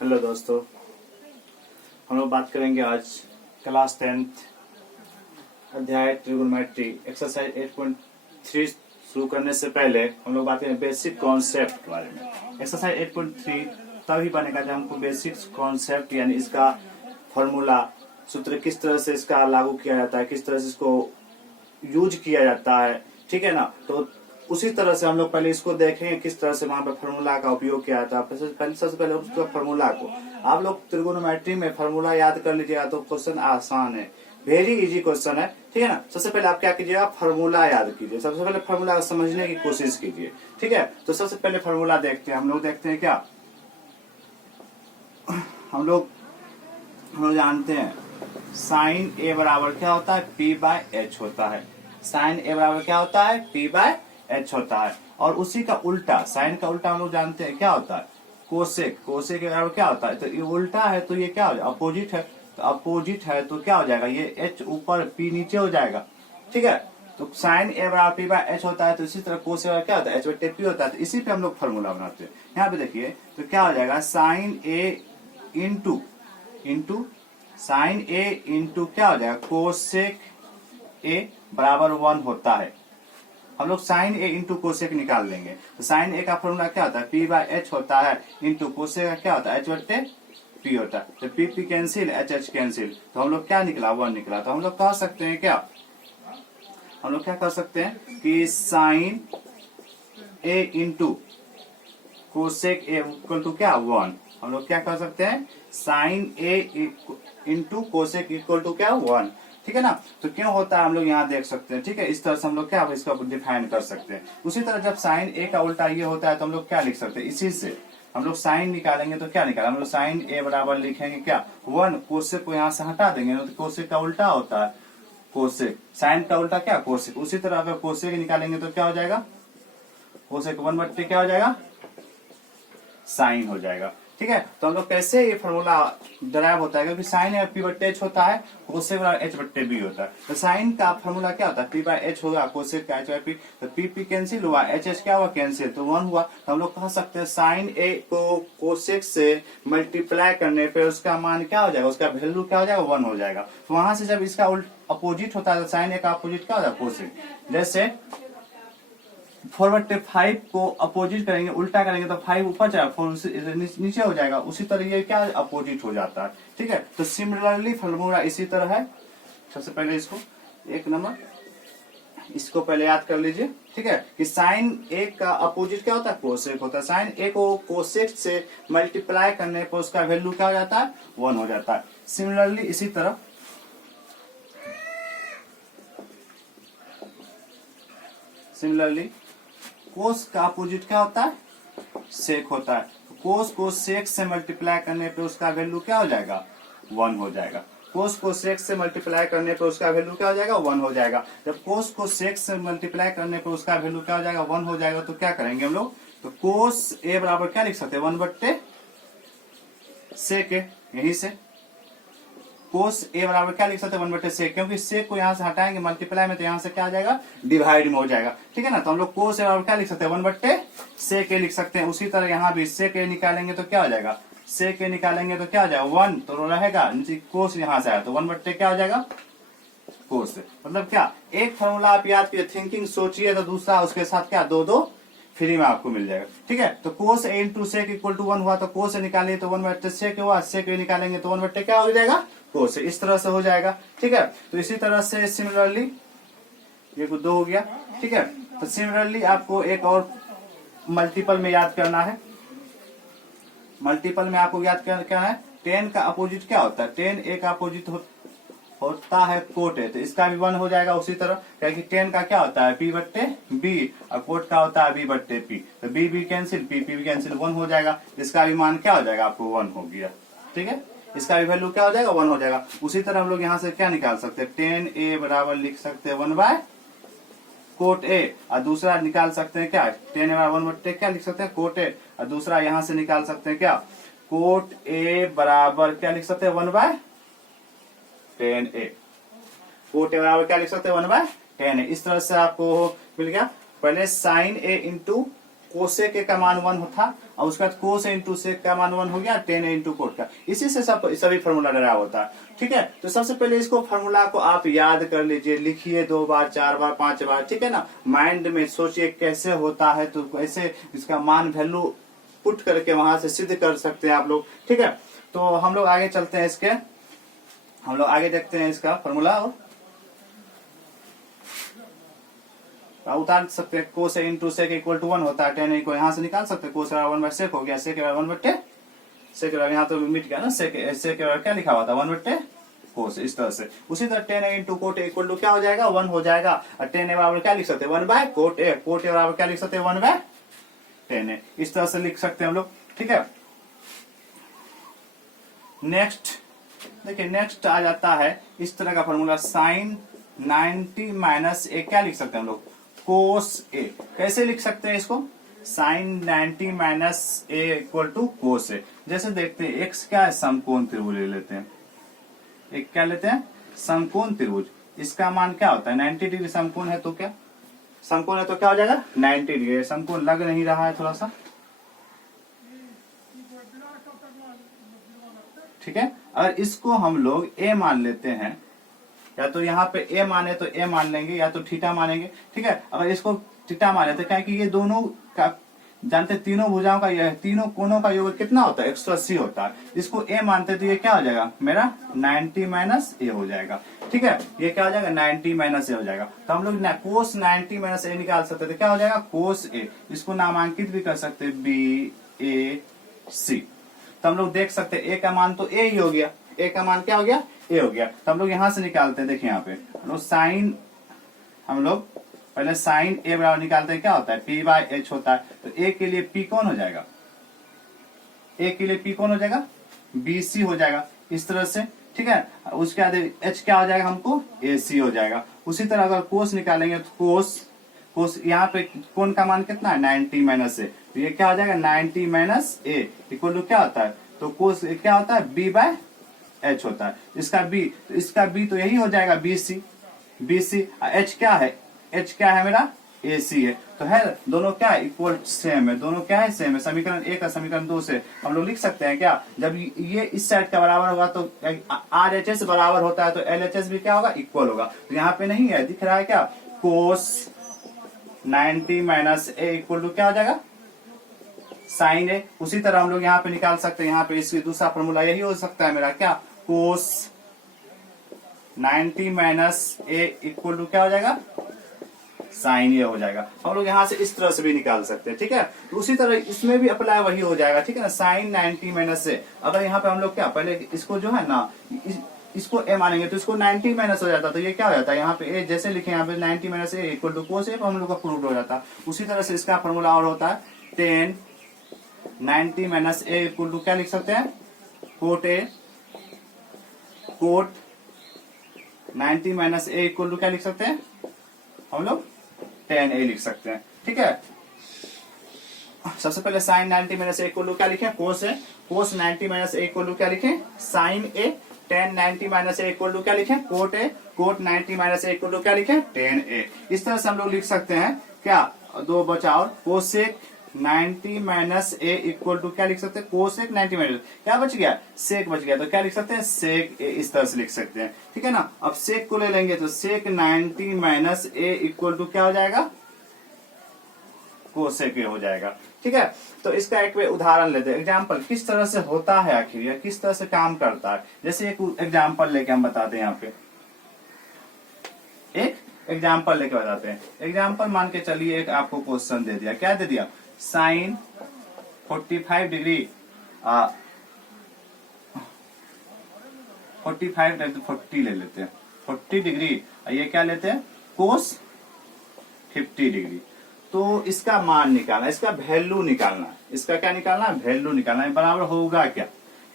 Hello दोस्तों, हम लोग बात करेंगे आज क्लास 10th अध्याय ट्रिगोनोमेट्री एक्सरसाइज 8.3 शुरू करने से पहले हम लोग बात करेंगे बेसिक कॉन्सेप्ट के बारे में। एक्सरसाइज 8.3 तभी बनेगा जब हमको बेसिक कॉन्सेप्ट यानी इसका फॉर्मूला सूत्र किस तरह से इसका लागू किया जाता है, किस तरह से इसको यूज किया जाता है, ठीक है ना। तो उसी तरह से हम लोग पहले इसको देखेंगे किस तरह से वहां पर फार्मूला का उपयोग किया जाता है। सबसे पहले उसका फार्मूला को आप लोग त्रिकोणोमेट्री में फार्मूला याद कर लीजिएगा तो क्वेश्चन आसान है, वेरी इजी क्वेश्चन है, ठीक है ना। सबसे पहले आप क्या कीजिएगा, फार्मूला याद कीजिए। सबसे पहले फार्मूला समझने की कोशिश कीजिए, ठीक है। तो सबसे पहले फार्मूला देखते हैं। हम लोग देखते हैं क्या, हम लोग जानते हैं साइन ए बराबर क्या होता है, पी बाय एच होता है। साइन ए बराबर क्या होता है, पी बाय एच होता है। और उसी का उल्टा, साइन का उल्टा हम लोग जानते हैं क्या होता है, कोसेक। कोसेक के बराबर क्या होता है, तो ये उल्टा है तो ये क्या हो जाएगा, अपोजिट है। तो अपोजिट है तो क्या हो जाएगा, ये एच ऊपर पी नीचे हो जाएगा, ठीक है। तो साइन ए बराबर पी बाय एच होता है, तो इसी तरह कोसेक क्या होता है, एच बटे पी होता है। तो इसी पे हम लोग फॉर्मूला बनाते हैं। यहाँ पे देखिए तो क्या हो जाएगा, sign A into sine A into क्या हो जाएगा, कोसेक ए बराबर 1 होता है। हम लोग साइन ए इंटू कोसेक निकाल लेंगे। तो साइन ए का फॉर्मूला क्या होता है, पी बाय एच होता है, इंटू कोसेक का क्या होता है, एच बटे पी होता है। तो P P cancel, H H cancel, तो हम लोग क्या निकला, 1 निकला। तो हम लोग कह सकते हैं क्या, हम लोग क्या कर सकते हैं कि sine A into cosec A equal to क्या, 1। हम लोग क्या कर सकते हैं, sine A into cosec equal to क्या, 1, ठीक है ना। तो क्यों होता है हम लोग यहाँ देख सकते हैं, ठीक है। इस तरह से हम लोग क्या इसका डिफाइन कर सकते हैं। उसी तरह जब साइन ए का उल्टा ये होता है तो हम लोग क्या लिख सकते हैं, इसी से हम लोग साइन निकालेंगे तो क्या निकालेंगे, हम लोग साइन ए बराबर लिखेंगे क्या, 1। कोसेक को यहाँ से हटा देंगे तो कोसेक का उल्टा होता है कोसेक, साइन का उल्टा क्या, कोसेक। उसी तरह अगर कोसेक निकालेंगे तो क्या हो जाएगा, कोसेक 1 बट्टे क्या हो जाएगा, साइन हो जाएगा, ठीक है। तो हम लोग कैसे ये फॉर्मूला डराइव होता है, क्योंकि साइन ए पी बट्टे एच होता है, कोसेक बराबर एच बट्टे बी होता है। तो साइन का फॉर्मूला क्या होता है, पी बाय एच होगा, कोसेक का एच बाय पी। तो पी पी कैंसिल हुआ, एच एच क्या हुआ, कैंसिल, तो 1 हुआ। तो हम लोग कह सकते हैं साइन ए को कोसेक से मल्टीप्लाई करने पे उसका मान क्या हो जाएगा, उसका वैल्यू क्या हो जाएगा, 1 हो जाएगा। तो वहां से जब इसका अपोजिट होता है तो साइन ए का अपोजिट क्या होता है, कोसेक। जैसे 4/5 को अपोजिट करेंगे, उल्टा करेंगे तो 5 ऊपर जाएगा, 4 नीचे हो जाएगा। उसी तरह ये क्या अपोजिट हो जाता है, ठीक है। तो सिमिलरली फॉर्मूला इसी तरह है। सबसे पहले इसको 1 नंबर इसको पहले याद कर लीजिए, ठीक है, कि साइन ए का अपोजिट क्या होता है, कोसेक होता है। साइन ए को कोसेक से मल्टीप्लाई करने पर उसका वैल्यू क्या हो जाता है, 1 हो जाता है। सिमिलरली इसी तरह कोस का अपोजिट क्या होता है, सेक होता है। कोस को सेक से मल्टीप्लाई करने पे उसका वैल्यू क्या हो जाएगा, 1 हो जाएगा। कोस को सेक से मल्टीप्लाई करने पे उसका वैल्यू क्या हो जाएगा, 1 हो जाएगा। जब कोस को सेक से मल्टीप्लाई करने पे उसका वैल्यू क्या हो जाएगा, 1 हो जाएगा। तो क्या करेंगे हम लोग, तो कोस ए बराबर क्या लिख सकते हैं, 1 बट्टे सेक ए। यहीं से कोस ए बराबर क्या लिख सकते हैं, 1 बटे सेक, क्योंकि सेक को यहाँ से हटाएंगे मल्टीप्लाई में तो यहाँ से क्या आ जाएगा, डिवाइड में हो जाएगा, ठीक है ना। तो हम लोग कोस ए बराबर क्या लिख सकते हैं, 1 बट्टे सेक ए लिख सकते हैं। उसी तरह यहाँ भी सेक ए निकालेंगे तो क्या हो जाएगा, सेक ए निकालेंगे तो क्या हो जाएगा, 1 तो रहेगा, नीचे कोस यहाँ से आया तो 1 बट्टे क्या हो जाएगा, कोस। मतलब क्या, एक फॉर्मूला आप याद कीजिए, थिंकिंग सोचिए, तो दूसरा उसके साथ क्या, 2 फ्री में आपको मिल जाएगा, ठीक है। तो कोस ए इंटू सेक इक्वल टू 1 हुआ, तो कोस ए निकालिए तो 1 बट्टे सेक हुआ, सेक ए निकालेंगे तो 1 बट्टे क्या हो जाएगा, कोस। इस तरह से हो जाएगा, ठीक है। तो इसी तरह से सिमिलरली ये 2 हो गया, ठीक है। तो सिमिलरली आपको एक और मल्टीपल में याद करना है। मल्टीपल में आपको याद क्या है, 10 का अपोजिट क्या होता है, 10 ए का अपोजिट होता है कोट ए, तो इसका भी 1 हो जाएगा। उसी तरह क्योंकि 10 का क्या होता है, पी बट्टे बी, और कोट का होता है बी बट्टे पी, तो B B cancel, P P भी कैंसिल, 1 हो जाएगा। इसका भी मान क्या हो जाएगा, आपको 1 हो गया, ठीक है। इसका भी वैल्यू क्या हो जाएगा, 1 हो जाएगा। उसी तरह हम लोग यहाँ से क्या निकाल सकते हैं, 10 ए बराबर लिख सकते हैं 1 बाय कोट ए, और दूसरा निकाल सकते हैं क्या, 10 ए बराबर 1 बट्टे क्या लिख सकते हैं, कोट ए, और दूसरा यहाँ से निकाल सकते हैं क्या, कोट ए बराबर क्या लिख सकते हैं, 1 बाय 10 ए। कोट ए बराबर क्या लिख सकते हैं, 1 बाय 10 ए। इस तरह से आपको मिल गया। पहले sine A into cosec A का मान 1 था और उसके बाद कोस इंटू सेक का मान 1 हो गया, टेन इंटू कोट का। इसी से सभी फॉर्मूला डरा होता है। ठीक है, तो सबसे पहले इसको फॉर्मूला को आप याद कर लीजिए, लिखिए 2 बार 4 बार 5 बार। ठीक है ना, माइंड में सोचिए कैसे होता है, तो कैसे इसका मान वैल्यू पुट करके वहां से सिद्ध कर सकते हैं आप लोग। ठीक है, तो हम लोग आगे चलते हैं, हम लोग आगे देखते हैं इसका फॉर्मूला और उतार सकते हैं। कोस इंटू सेक इक्वल टू 1 होता है, टेन को यहाँ से निकाल सकते हैं। कोस 1 बाय सेक हो गया, सेक 1 बट्टे सेक, यहाँ तो मिट गया ना, सेक क्या लिखा हुआ था 1 बट्टे कोस, इस तरह से। उसी तरह tan into cot equal to क्या हो जाएगा 1 हो जाएगा। और टेन ए बराबर क्या लिख सकते हैं 1 by cot A, cot A बराबर क्या लिख सकते हैं 1 बाय टेन ए, इस तरह से लिख सकते हैं हम लोग। ठीक है, नेक्स्ट देखिए, नेक्स्ट आ जाता है इस तरह का फॉर्मूला, साइन 90 माइनस ए क्या लिख सकते हैं हम लोग कोस ए। कैसे लिख सकते हैं इसको, sine 90 minus A equal to cos A. जैसे देखते हैं एक्स क्या है, समकोण त्रिभुज ले लेते हैं। एक क्या लेते हैं, समकोण त्रिभुज। इसका मान क्या होता है 90 डिग्री समकोण है, तो क्या समकोण है तो क्या हो जाएगा 90 डिग्री। समकोण लग नहीं रहा है थोड़ा सा, ठीक है। अगर इसको हम लोग ए मान लेते हैं, या तो यहाँ पे ए माने तो ए मान लेंगे, या तो थीटा मानेंगे। ठीक है, अगर इसको थीटा माने तो क्या है कि ये दोनों का जानते, तीनों भुजाओं का, यह तीनों कोनों का योग कितना होता है 180 होता है। इसको ए मानते तो ये क्या हो जाएगा मेरा 90 माइनस ए हो जाएगा। ठीक है, ये क्या हो जाएगा 90 माइनस ए हो जाएगा। तो हम लोग कोस 90 माइनस ए निकाल सकते थे, क्या हो जाएगा कोस ए। इसको नामांकित भी कर सकते हैं बी ए सी। तो हम लोग देख सकते हैं ए का मान तो ए ही हो गया, ए का मान क्या हो गया ए हो गया। तो हम लोग यहां से निकालते हैं, देखिए यहाँ पे हम लोग पहले साइन ए बराबर निकालते हैं, क्या होता है पी बाय एच होता है। तो ए के लिए पी कौन हो जाएगा, ए के लिए पी कौन हो जाएगा बी सी हो जाएगा, इस तरह से। ठीक है, उसके बाद एच क्या हो जाएगा हमको ए सी हो जाएगा। उसी तरह अगर कोस निकालेंगे तो कोस यहाँ पे कोण का मान कितना है 90 माइनस ए, तो ये क्या हो जाएगा 90 माइनस ए इक्वल टू क्या होता है, तो कोस क्या होता है बी बाय एच होता है। इसका बी तो यही हो जाएगा बी सी। एच क्या है मेरा ए सी है। तो है दोनों क्या है इक्वल सेम है, दोनों क्या है सेम है। समीकरण 1 का समीकरण 2 से हम लोग लिख सकते हैं क्या, जब ये इस साइड का बराबर होगा तो आर एच एस बराबर होता है, तो एल एच एस भी क्या होगा इक्वल होगा। तो यहाँ पे नहीं है, दिख रहा है क्या कोस 90 माइनस ए इक्वल टू क्या हो जाएगा साइन ए। उसी तरह हम लोग यहाँ पे निकाल सकते हैं, यहाँ पे इसकी दूसरा फॉर्मूला यही हो सकता है मेरा क्या कोस 90 माइनस ए इक्वल टू क्या हो जाएगा साइन ए हो जाएगा। हम लोग यहाँ से इस तरह से भी निकाल सकते हैं। ठीक है, तो उसी तरह इसमें भी अप्लाई वही हो जाएगा। ठीक है ना, साइन 90 माइनस ए। अगर यहाँ पे हम लोग क्या पहले इसको जो है ना इसको ए मानेंगे तो इसको 90 माइनस हो जाता, तो ये क्या हो जाता है यहाँ पे ए जैसे लिखे यहाँ पे 90 minus A equal to cos ए, हम लोग का प्रूव हो जाता है। उसी तरह से इसका फॉर्मूला और होता है 10 90 माइनस ए इक्वल टू क्या लिख सकते हैं cot A, cot 90 minus A equal to क्या लिख सकते हैं हम लोग 10 ए लिख सकते हैं। ठीक है, सबसे पहले sine 90 minus A equal to क्या लिखें cos A, cos 90 minus A equal to क्या लिखें sine A, 10 90 minus A equal to क्या लिखें cot A, cot 90 minus A equal to क्या लिखें 10 ए। इस तरह से हम लोग लिख सकते हैं क्या, दो बचा और cosec 90 minus A equal to क्या लिख सकते हैं कोसेक 90 माइनस, क्या बच गया सेक बच गया, तो क्या लिख सकते हैं सेक ए, इस तरह से लिख सकते हैं। ठीक है ना, अब सेक को ले लेंगे तो सेक 90 माइनस ए इक्वल टू क्या हो जाएगा कोसेक ए हो जाएगा। ठीक है, तो इसका एक उदाहरण लेते हैं, एग्जाम्पल किस तरह से होता है आखिर या किस तरह से काम करता है। जैसे एक एग्जाम्पल लेके हम बताते हैं, यहाँ पे एक एग्जाम्पल लेके बताते हैं। एग्जाम्पल मान के चलिए एक आपको क्वेश्चन दे दिया, क्या दे दिया साइन 45 डिग्री 40 ले लेते हैं 40 डिग्री, ये क्या लेते हैं कोस 50 डिग्री। तो इसका मान निकालना, इसका वैल्यू निकालना, इसका क्या निकालना वैल्यू निकालना है, बराबर होगा क्या।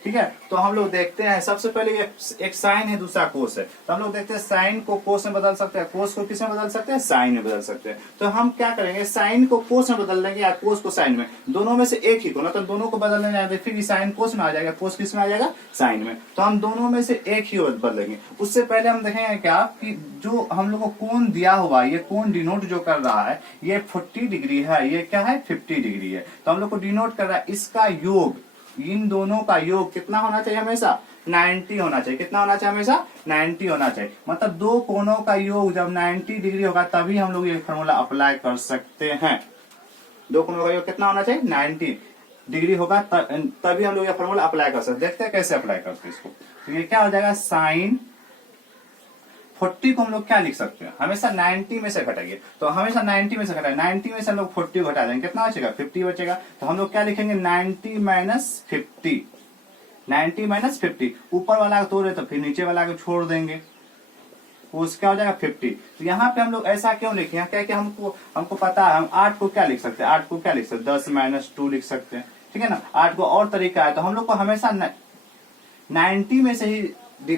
ठीक है। तो हम लोग देखते हैं सबसे पहले एक साइन है, दूसरा कोस है। तो हम लोग देखते हैं साइन को कोस में बदल सकते हैं, कोस को किस में बदल सकते हैं, साइन में बदल सकते हैं। तो हम क्या करेंगे, साइन को कोस में बदल देंगे या कोस को साइन में, दोनों में से एक ही को ना, तो दोनों को बदलने जाएंगे, फिर साइन कोस में आ जाएगा, कोस किस में आ जाएगा, साइन में। तो हम दोनों में से एक ही बदलेंगे। उससे पहले हम देखेंगे क्या कि जो हम लोग को कोण दिया हुआ, ये कोण डिनोट जो कर रहा है ये 40 डिग्री है, ये क्या है 50 डिग्री है। तो हम लोग को डिनोट कर रहा है, इसका योग, इन दोनों का योग कितना होना चाहिए, हमेशा 90 होना चाहिए। कितना होना चाहिए, हमेशा 90 होना चाहिए। मतलब दो कोणों का योग जब 90 डिग्री होगा तभी हम लोग ये फॉर्मूला अप्लाई कर सकते हैं। दो कोणों का योग कितना होना चाहिए, 90 डिग्री होगा तभी हम लोग ये फॉर्मूला अप्लाई कर सकते हैं। देखते हैं कैसे अप्लाई करते हैं इसको। तो ये क्या हो जाएगा, साइन 40 को हम लोग क्या लिख सकते हैं, हमेशा 90 में से घटाइए। तो हमेशा 90 में से घटाए, 90 में से हम लोग 40 को घटा देंगे, कितना बचेगा, 50 बचेगा। तो हम लोग क्या लिखेंगे, 90 माइनस 50, 90 माइनस 50। ऊपर वाला को तोड़े तो फिर नीचे वाला को छोड़ देंगे, कोस क्या हो जाएगा 50। तो यहाँ पे हम लोग ऐसा क्यों लिखे हैं, क्या कि हमको पता है हम 8 को क्या लिख सकते हैं, 8 को क्या लिख सकते हैं, 10 माइनस 2 लिख सकते हैं, ठीक है ना। 8 को और तरीका है, तो हम लोग को हमेशा 90 में से ही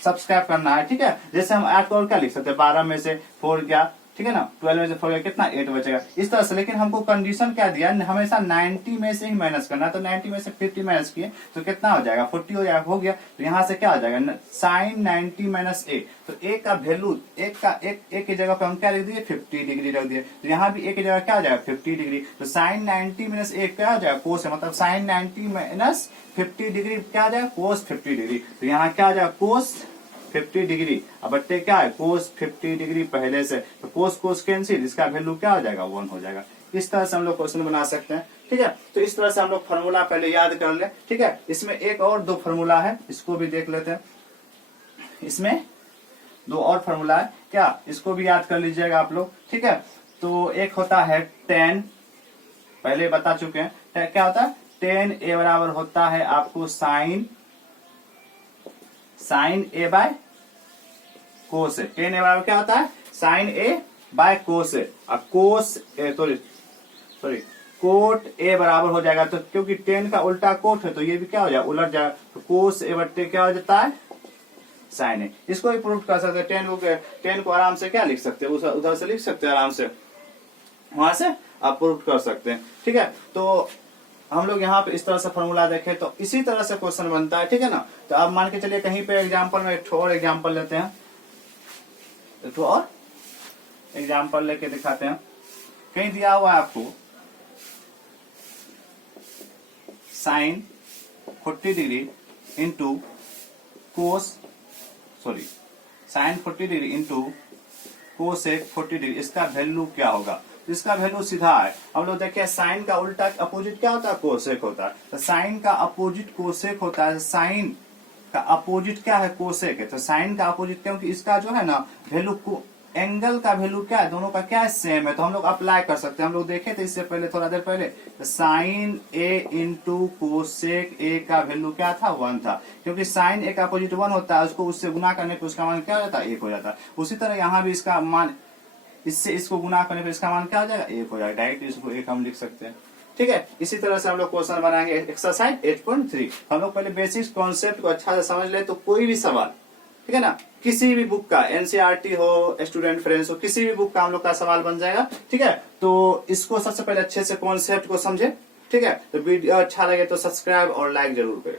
सब्सक्राइब करना है, ठीक है। जैसे हम 8 को और क्या लिख सकते हैं, 12 में से 4 गया, ठीक है ना, 12 में से 4 गया, कितना 8 बचेगा, इस तरह से। लेकिन हमको कंडीशन क्या दिया, हमेशा 90 में से ही माइनस करना है। तो 90 में से 50 माइनस किए तो कितना हो जाएगा, 40 हो जाएगा, हो गया। तो यहाँ से क्या हो जाएगा, साइन 90 माइनस ए। तो ए का वैल्यू, एक की जगह पे हम क्या लिख दिए, 50 डिग्री रख दिए। तो यहाँ भी ए की जगह क्या हो जाएगा, 50 डिग्री। तो साइन 90 माइनस ए क्या हो जाएगा, कोस है, मतलब साइन 90 माइनस 50 डिग्री क्या हो जाएगा, कोस 50 डिग्री। तो यहाँ क्या हो जाएगा, कोस 50 डिग्री। अब बट्टे क्या है, कोस 50 डिग्री पहले से, तो कोस कोस कैंसिल, इसका वैल्यू क्या हो जाएगा, 1 हो जाएगा। इस तरह से हम लोग क्वेश्चन बना सकते हैं, ठीक है। तो इस तरह से हम लोग फार्मूला पहले याद कर ले, ठीक है। इसमें एक और दो फार्मूला है, इसको भी देख लेते हैं। इसमें दो और फार्मूला है क्या, इसको भी याद कर लीजिएगा आप लोग, ठीक है। तो एक होता है tan, पहले बता चुके हैं क्या होता है, tan a बराबर होता है आपको sine A by cos A. tan a बराबर क्या होता है, साइन ए बाय कोस ए। अब कोस ए सॉरी कोट ए बराबर हो जाएगा, तो क्योंकि tan का उल्टा कोट है तो ये भी क्या हो जाएगा, उलट जाएगा। तो कोस ए बट्टे क्या हो जाता है, साइन ए। इसको भी प्रूव कर सकते हैं, tan को आराम से क्या लिख सकते हैं, उधर से लिख सकते हैं आराम से, वहां से आप प्रूव कर सकते हैं, ठीक है। तो हम लोग यहाँ पे इस तरह से फॉर्मूला देखें तो इसी तरह से क्वेश्चन बनता है, ठीक है ना। तो आप मान के चलिए कहीं पे एग्जांपल में एक और एग्जांपल लेते हैं, एक और एग्जांपल लेके दिखाते हैं। कहीं दिया हुआ है आपको sine 40 degree into cos sine 40 degree into cosec 40 degree, इसका वैल्यू क्या होगा। इसका वैल्यू सीधा है, हम लोग देखें साइन का उल्टा अपोजिट क्या होता है, कोसेक होता है। तो साइन का अपोजिट कोसेक होता है, साइन का अपोजिट क्या है, कोसेक है। तो साइन का अपोजिट, क्योंकि इसका जो है ना वैल्यू को एंगल का वैल्यू क्या है, दोनों का क्या है, सेम है। तो हम लोग अप्लाई कर सकते हैं। हम लोग देखे थे इससे पहले, थोड़ा देर पहले, sine A into cosec A का वैल्यू क्या था, 1 था। क्योंकि साइन ए का अपोजिट 1 होता है, उसको उससे गुना करने पर उसका मान क्या हो जाता है, 1 हो जाता है। उसी तरह यहाँ भी इसका मान, इससे इसको गुना करने पर इसका मान क्या हो जाएगा, 1 हो जाएगा। डायरेक्ट इसको 1 हम लिख सकते हैं, ठीक है। इसी तरह से हम लोग क्वेश्चन बनाएंगे एक्सरसाइज 8.3। हम लोग पहले बेसिक कॉन्सेप्ट को अच्छा से समझ ले, तो कोई भी सवाल, ठीक है ना, किसी भी बुक का, एनसीईआरटी हो, स्टूडेंट फ्रेंड्स हो, किसी भी बुक का हम लोग का सवाल बन जाएगा, ठीक है। तो इसको सबसे पहले अच्छे से कॉन्सेप्ट को समझे, ठीक है। तो वीडियो अच्छा लगे तो सब्सक्राइब और लाइक जरूर करें।